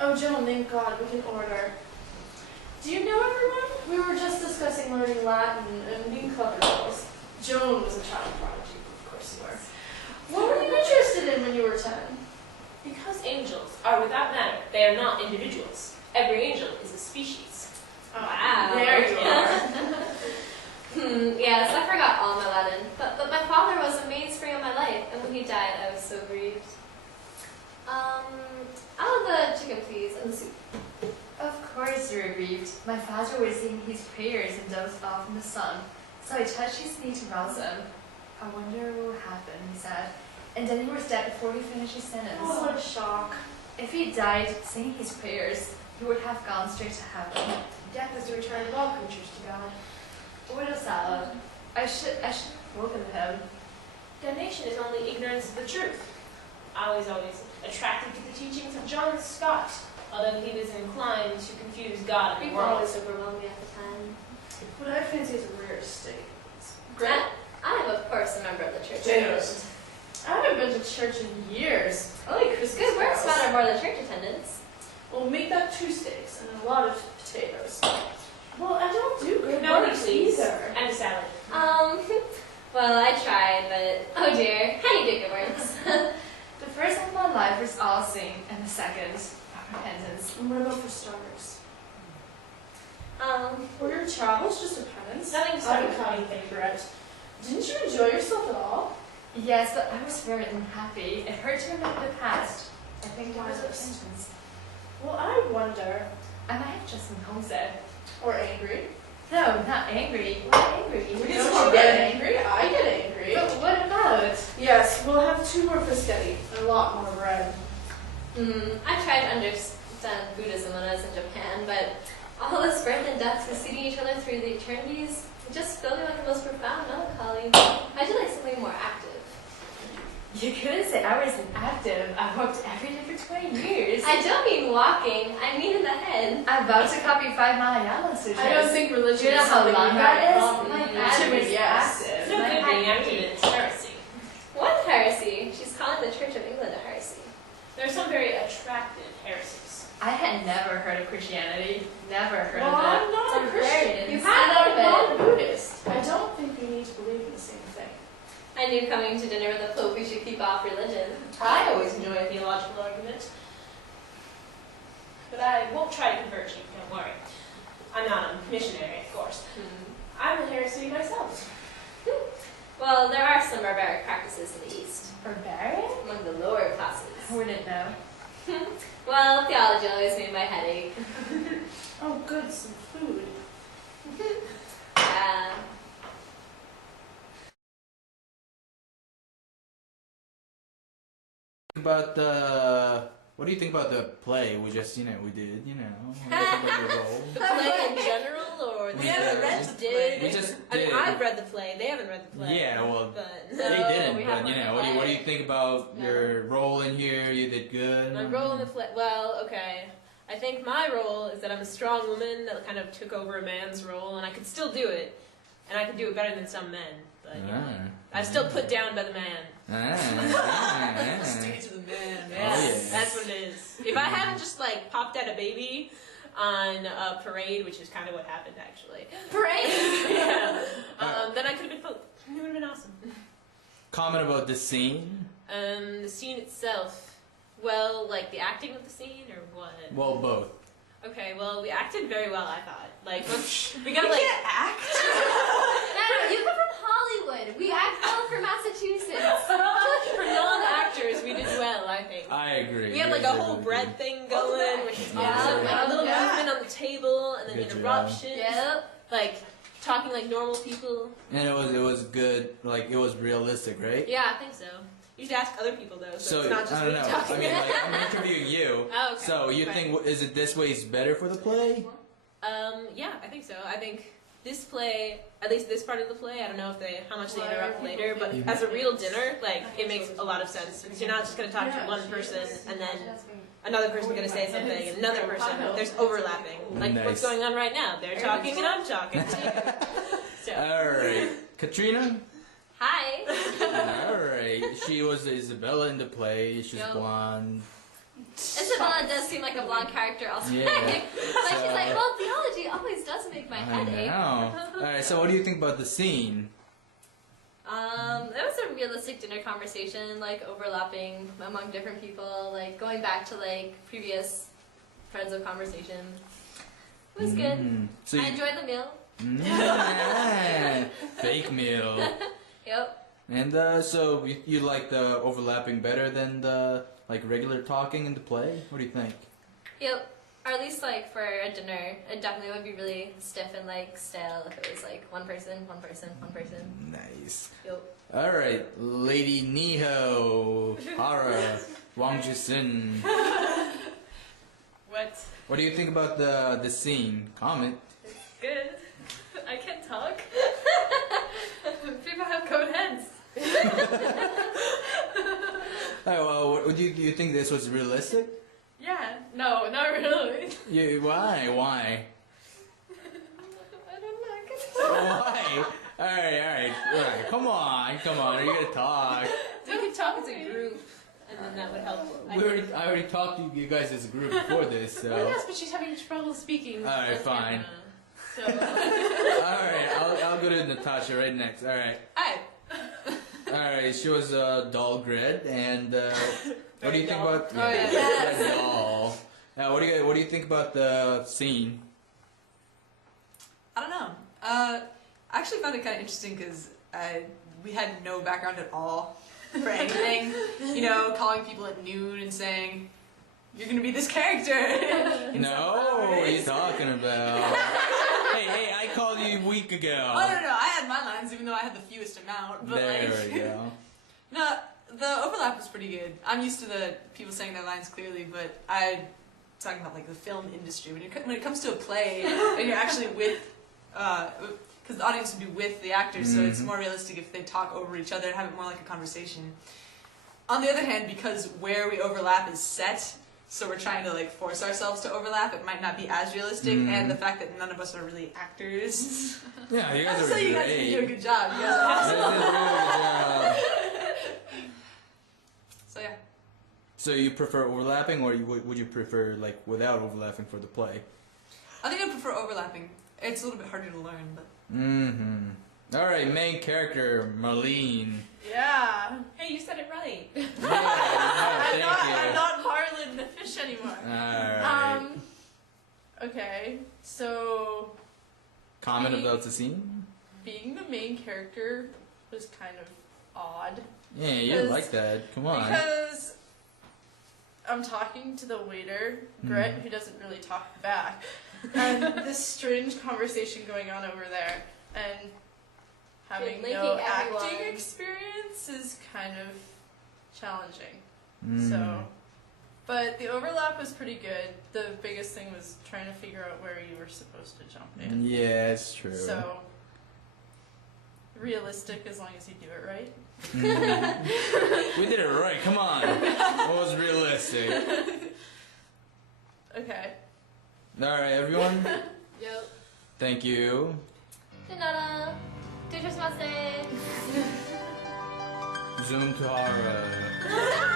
Oh, Joan, thank God, we can order. Do you know everyone? We were just discussing learning Latin and being clever girls. Joan was a child prodigy, of course you were. What were you interested in when you were 10? Because angels are without matter, they are not individuals. Every angel is a species. Oh, wow. There you are. Yes, I forgot all my Latin. But my father was the mainspring of my life, and when he died, I was so grieved. I'll have the chicken, please, and the soup. Of course you were grieved. My father was saying his prayers and dozed off in the sun, so I touched his knee to rouse him. I wonder what will happen, he said. And then he was dead before he finished his sentence. Oh, what a shock. If he died saying his prayers, he would have gone straight to heaven. Death is the return of all creatures to God. What a salad. I should have spoken to him. Damnation is only ignorance of the truth. I was always attracted to the teachings of John Scott, although he was inclined to confuse God and the People world. always overwhelmed me at the time. What I fancy is a rare steak. Grant, I am, of course, a member of the Church of England. I haven't been to church in years. I like Christmas Good works carols. matter more than church attendance. We'll make that 2 steaks and a lot of potatoes. Well, I don't do good No, works please. either. And a salad. Well, I tried, but oh dear, how do you do good works? The first of my life was awesome, and the second, repentance. And what about for starters? Um, Were your travels just a penance? Nothing I started haven't caught anything for it. Didn't you enjoy yourself at all? Yes, but I was very unhappy. It hurt to remember the past. I think it was Why this? repentance. Well, I wonder. I might have just been homesick. Or angry. No, not angry. Why angry? Don't you get angry? I get angry. But what about? Yes, we'll have 2 more biscotti and a lot more bread. I tried to understand Buddhism when I was in Japan, but all this birth and death succeeding each other through the eternities just filled me with the most profound melancholy. I do like something more active. You couldn't say I was inactive. I walked every day for 20 years. I don't mean walking, I mean in the head. I'm about to copy 5 Mahayana sutras. I don't think religion Do you know is how something long we that have is? problem. My Mm, head was yes. active. No My good being head active in ached. heresy. What heresy? She's calling the Church of England a heresy. There are some very attractive heresies. I had never heard of Christianity. Never heard Well, of it. I'm not a It's Christian. very You've I'm had not enough of a Buddhist. I don't think we need to believe in the same thing. I knew coming to dinner with the Pope we should keep off religion. I always enjoy a theological argument. But I won't try to convert you, don't worry. I'm not a missionary, of course. I'm a heresy myself. Well, there are some barbaric practices in the East, Barbarian? among the lower classes. I wouldn't know. Well, theology always made my head ache. Oh, good, some food. Yeah. About the what do you think about the play we just we did what do you think about the role? The play in general, or We haven't read the play. We just I mean, did. I've read the play. They haven't read the play. Yeah, well, but they didn't. we But haven't read the what do you play. think about No. your role in here? You did good. my role in the play. Well, okay. I think my role is that I'm a strong woman that kind of took over a man's role, and I could still do it, and I could do it better than some men. But you know, I'm still put down by the man. Stick it to the man. Yeah, yes. that's what it is. If I hadn't just like popped out a baby on a parade, which is kind of what happened actually. Parade! Yeah. Then I could have been Pope. It would have been awesome. Comment about the scene. The scene itself. Well, like the acting of the scene, or what? Well, both. Okay, well, we acted very well, I thought. Like, we got like act. No, you come from Hollywood. We act well for Massachusetts. for non-actors, we did well, I think. I agree. We had like a whole bread thing going, which is awesome. Like a little movement on the table, and then Good job. interruptions. Yep. Like talking like normal people. And it was good. Like it was realistic, right? Yeah, I think so. You should ask other people though, so, So it's not just I don't me know. talking. I mean, like, I'm interviewing you. Oh, okay. So you Right. think is it this way is better for the play? Yeah, I think so. I think this play, at least this part of the play, I don't know if how much they interrupt later, but as a real dinner, like, it makes a lot of sense, because you're not just going to talk to one person, and then another person going to say something, and another person, there's overlapping. Like, what's Nice. going on right now? They're talking, and I'm talking. So, Alright. Katrina? Hi. Alright. She was Isabella in the play. She's Yo. blonde. Isabella does seem like a blonde character also. Yeah. But she's like, well, theology always does make my head I ache. know. Alright, so what do you think about the scene? It was a realistic dinner conversation, like overlapping among different people, like going back to like previous threads of conversation. It was good. So I enjoyed the meal. Fake meal. Yep. And so you like the overlapping better than the like regular talking in the play? What do you think? Yep. Or at least like for a dinner, it definitely would be really stiff and like stale if it was like one person, one person, one person. Nice. Yep. All right, Lady Niho, Hara, Wang Jisun. What? What do you think about the scene? Comment. Good. I can't talk. People have code heads. Oh, well, do you think this was realistic? Yeah. No, not really. Why? Why? I don't know. I can't talk. Why? All right. Come on. Are you gonna talk? We could talk as a group, and then that would help. I already talked to you guys as a group before this, so. Well, yes, but she's having trouble speaking. All right, fine. So. All right, I'll go to Natasha right next. All right. Hi. All right. She was dull grid, and what do you think about? Oh, yeah. Yes. Dull. Now, what do you think about the scene? I don't know. I actually found it kind of interesting because we had no background at all for anything. You know, calling people at noon and saying, "You're gonna be this character." No, what are you talking about? hey, I called you a week ago. Oh no, I had my lines even though I had the fewest amount. But There like, we go. no, the overlap was pretty good. I'm used to the people saying their lines clearly, but I'm talking about like the film industry. When it comes to a play and you're actually with, because the audience would be with the actors, so it's more realistic if they talk over each other and have it more like a conversation. On the other hand, because where we overlap is set, so we're trying to like force ourselves to overlap, it might not be as realistic, and the fact that none of us are really actors. Yeah, you guys I'll are say you guys great. do a good job. You guys are awesome. So yeah. So you prefer overlapping, or would you prefer like without overlapping for the play? I think I prefer overlapping. It's a little bit harder to learn, but All right, main character Marlene. Yeah. Hey, you said it right. Yeah, thank I'm you. not Marlin the fish anymore. All right. Okay, so Comment about the scene? being the main character was kind of odd. Yeah, you Because- like that. Come on. Because I'm talking to the waiter, Brett, who doesn't really talk back, and this strange conversation going on over there, and having You're no linking everyone. acting experience is kind of challenging. Mm. So, but the overlap was pretty good. The biggest thing was trying to figure out where you were supposed to jump in. Yeah, it's true. So, realistic as long as you do it right. We did it right. Come on. What was realistic? Okay. All right, everyone. Yep. Thank you. Dinara. Teacher's Master. Zoom to Hara.